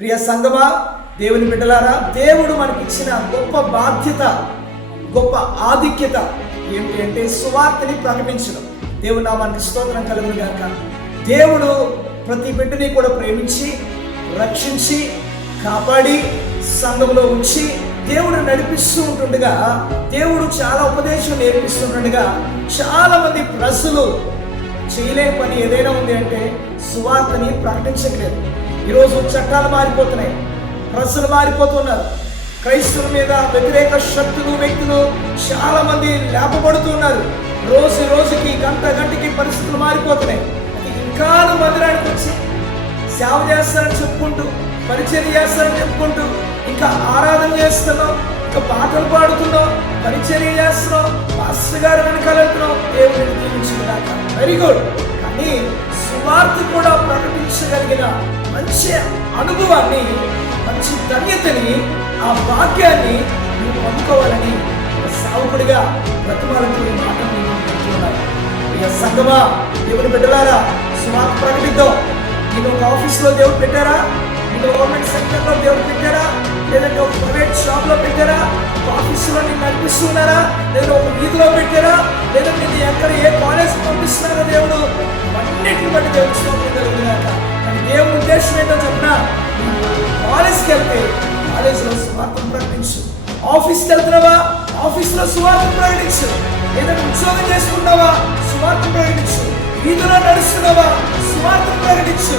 ప్రియ సంగమా, దేవుని బిడ్డలారా, దేవుడు మనకిచ్చిన గొప్ప బాధ్యత, గొప్ప ఆధిక్యత ఏమిటి అంటే సువార్తని ప్రకటించడం. దేవుడు నామానికి స్తోత్రం కలుగును గాక. దేవుడు ప్రతి బిడ్డని కూడా ప్రేమించి, రక్షించి, కాపాడి, సంఘంలో ఉంచి దేవుడు నడిపిస్తూ ఉంటుండగా, దేవుడు చాలా ఉపదేశం నేర్పిస్తుండగా చాలా మంది ప్రజలు చేయలేని పని ఏదైనా ఉంది అంటే సువార్తని ప్రకటించట్లేదు. ఈరోజు చట్టాలు మారిపోతున్నాయి, ప్రజలు మారిపోతున్నారు, క్రైస్తవుల మీద వ్యతిరేక శక్తులు, వ్యక్తులు చాలా మంది లేపబడుతున్నారు. రోజు రోజుకి, గంట గంటకి పరిస్థితులు మారిపోతున్నాయి. ఇంకా మందిరానికి వచ్చి సేవ చేస్తారని చెప్పుకుంటూ, పరిచయం చేస్తారని చెప్పుకుంటూ, ఇంకా ఆరాధన చేస్తున్నాం, ఇంకా పాటలు పాడుతున్నాం, పరిచర్య చేస్తున్నాం, పాస్టర్ గారు వెనకాల వెళ్తున్నాం. దేవుడిని దీవించుకున్నాక వెరీ గుడ్. కానీ సువార్త కూడా ప్రకటించగలిగిన మంచి అనుభవాన్ని, మంచి ధన్యతని, ఆ భాగ్యాన్ని నువ్వు అందుకోవాలని ఒక సావుకుడిగా బ్రతిమాలతో ఈ మాటలు నేను పెడుతున్నాను. ఇక సంగమా, దేవుని బిడ్డలారా, సువార్త ప్రకటిద్దాం. నేను ఒక ఆఫీస్లో దేవుడు పెట్టారా? నేను గవర్నమెంట్ సెక్టర్లో దేవుడు పెట్టారా? లేదంటే ఒక ప్రైవేట్ షాప్లో పెట్టారా? ఒక ఆఫీసులో నేను నడిపిస్తున్నారా? లేదా ఒక వీధిలో పెట్టారా? లేదంటే నేను ఎక్కడ ఏ కాలేజ్కి పంపిస్తున్నారా? దేవుడు అన్నింటిని బట్టి దేవుడు స్తోత్రం కలుగుతున్నాక. కానీ దేవుడి ఉద్దేశం ఏంటో చెప్పినా, కాలేజ్కి వెళ్తే కాలేజీలో సువార్తను ప్రకటించు. ఆఫీస్కి వెళ్తున్నావా? ఆఫీస్లో సువార్తను ప్రకటించు. ఏదైనా ఉద్యోగం చేసుకుంటావా? సువార్తను ప్రకటించు. వీధిలో నడుస్తున్నావా? సువార్తను ప్రకటించు.